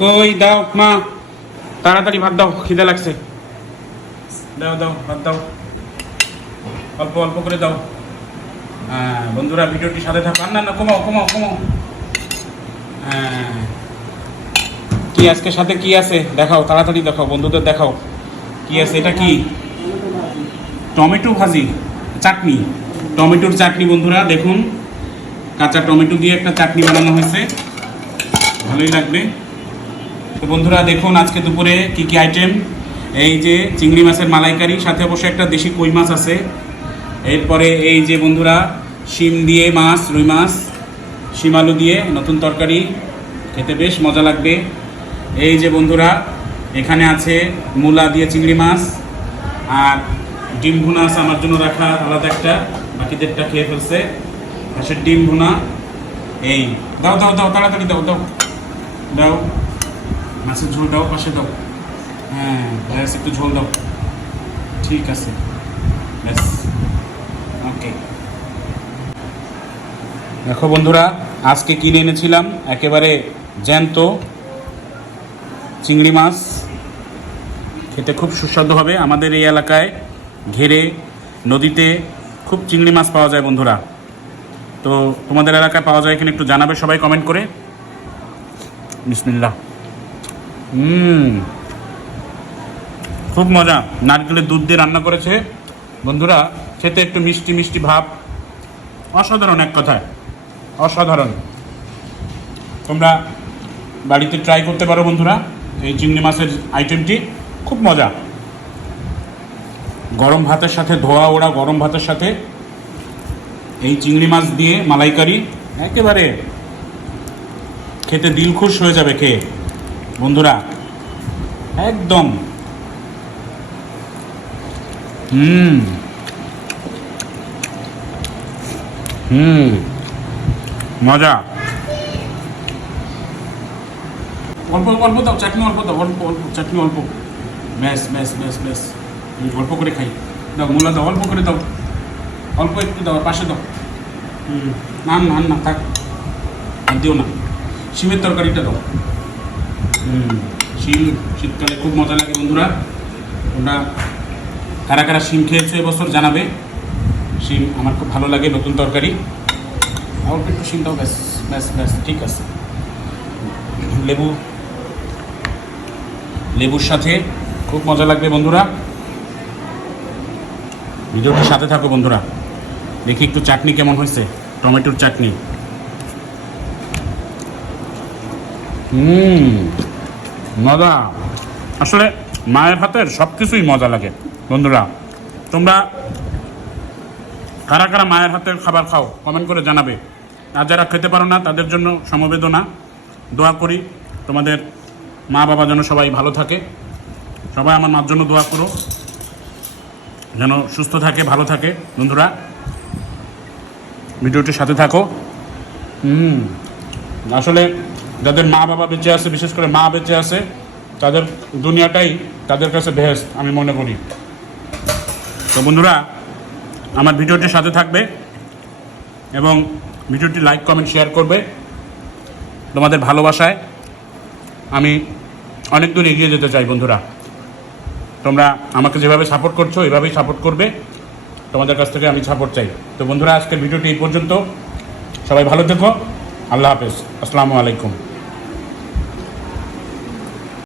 ওই দাও, মা। তাড়াতাড়ি ভাত দাও, খিদে লাগছে। দাও দাও, ভাত দাও। অল্প অল্প করে দাও। হ্যাঁ বন্ধুরা ভিডিওটির সাথে থাকো। না না কমাও কমাও কমাও। হ্যাঁ। কি আজকে সাথে কি আছে? দেখাও, তাড়াতাড়ি দেখাও, বন্ধুদের দেখাও। কি আছে? এটা কি? টমেটো ভাজি, চাটনি। টমেটোর চাটনি, বন্ধুরা, দেখুন। কাঁচা টমেটো দিয়ে একটা চাটনি বানানো হয়েছে। ভালোই লাগবে। তো বন্ধুরা দেখুন আজকে দুপুরে কি কি আইটেম এই যে চিংড়ি মাছের মালাইকারি, সাথে অবশ্যই একটা দেশি কই মাছ আছে। এরপরে এই যে বন্ধুরা, শিম দিয়ে মাছ, রুই মাছ, শিম আলু দিয়ে নতুন তরকারি, খেতে বেশ মজা লাগবে। এই যে বন্ধুরা, এখানে আছে মূলা দিয়ে চিংড়ি মাছ, আর ডিম ভুনা আছে আমার জন্য রাখা আলাদা একটা, বাকিদেরটা খেয়ে ফেলছে। হাঁসের ডিম ভুনা, এই, দাও দাও দাও, তাড়াতাড়ি দাও দাও। দাও। মাছের ঝোল দাও, পাশে দাও। হ্যাঁ ব্যাস, একটু ঝোল দাও। ঠিক আছে। ব্যাস। ওকে। দেখো বন্ধুরা, আজকে কিনে এনেছিলাম একেবারে জ্যান্ত চিংড়ি মাছ। খেতে খুব সুস্বাদু হবে। আমাদের এই এলাকায় ঘেরে, নদীতে খুব চিংড়ি মাছ পাওয়া যায় বন্ধুরা। তো তোমাদের এলাকায় পাওয়া যায় কিনা একটু জানাবে সবাই কমেন্ট করে। বিসমিল্লাহ। হুম। খুব মজা। নারকেলের দুধ দিয়ে রান্না করেছে। বন্ধুরা, খেতে একটু মিষ্টি মিষ্টি ভাব। অসাধারণ এক কথায়। অসাধারণ। তোমরা বাড়িতে ট্রাই করতে পারো বন্ধুরা, এই চিংড়ি মাছের আইটেমটি খুব মজা। গরম ভাতের সাথে ধোয়া ওড়া, গরম ভাতের সাথে এই চিংড়ি মাছ দিয়ে মালাইকারি, একেবারে খেতে দিল খুশ হয়ে যাবে খেয়ে। বন্ধুরা, একদম। হুম। হুম। মজা। অল্প অল্প দাও, চাটনি অল্প দাও, অল্প অল্প, চাটনি অল্প। ব্যাস ব্যাস ব্যাস ব্যাস। অল্প করে খাই। দাও, মূলা দাও, অল্প করে দাও। অল্প একটু দাও পাশে দাও। হুম। না না না, থাক। দিও না। শিমের তরকারিটা দাও। শিম শীতকালে খুব মজা লাগে বন্ধুরা। তোমরা কারা কারা শিম খেয়েছো এবছর জানাবে। শিম আমার খুব ভালো লাগে, নতুন তরকারি। অল্প একটু শিম দাও, ব্যাস ব্যাস ব্যাস, ঠিক আছে। লেবু, লেবুর সাথে খুব মজা লাগবে বন্ধুরা। ভিডিওটির সাথে থাকো বন্ধুরা। দেখি একটু চাটনি কেমন হয়েছে, টমেটোর চাটনি। হুম মজা আসলে মায়ের হাতের সব কিছুই মজা লাগে, বন্ধুরা। তোমরা কারা কারা মায়ের হাতের খাবার খাও কমেন্ট করে জানাবে। আর যারা খেতে পারো না, তাদের জন্য সমবেদনা, দোয়া করি। তোমাদের মা বাবা যেন সবাই ভালো থাকে। সবাই আমার মার জন্য দোয়া করো। যেন সুস্থ থাকে, ভালো থাকে। বন্ধুরা, ভিডিওটির সাথে থাকো। হুম, আসলে যাদের মা বাবা বেঁচে আছে, বিশেষ করে মা বেঁচে আছে, তাদের দুনিয়াটাই তাদের কাছে বেহেস্ত আমি মনে করি। তো বন্ধুরা, আমার ভিডিওটির সাথে থাকবে এবং ভিডিওটি লাইক, কমেন্ট, শেয়ার করবে তোমাদের ভালোবাসায়। আমি অনেক দূর এগিয়ে যেতে চাই, বন্ধুরা। তোমরা আমাকে যেভাবে সাপোর্ট করছ, এভাবেই সাপোর্ট করবে। তোমাদের কাছ থেকে আমি সাপোর্ট চাই। তো বন্ধুরা, আজকের ভিডিওটি এই পর্যন্ত। সবাই ভালো থেকো। আল্লাহ হাফেজ। আসসালামু আলাইকুম।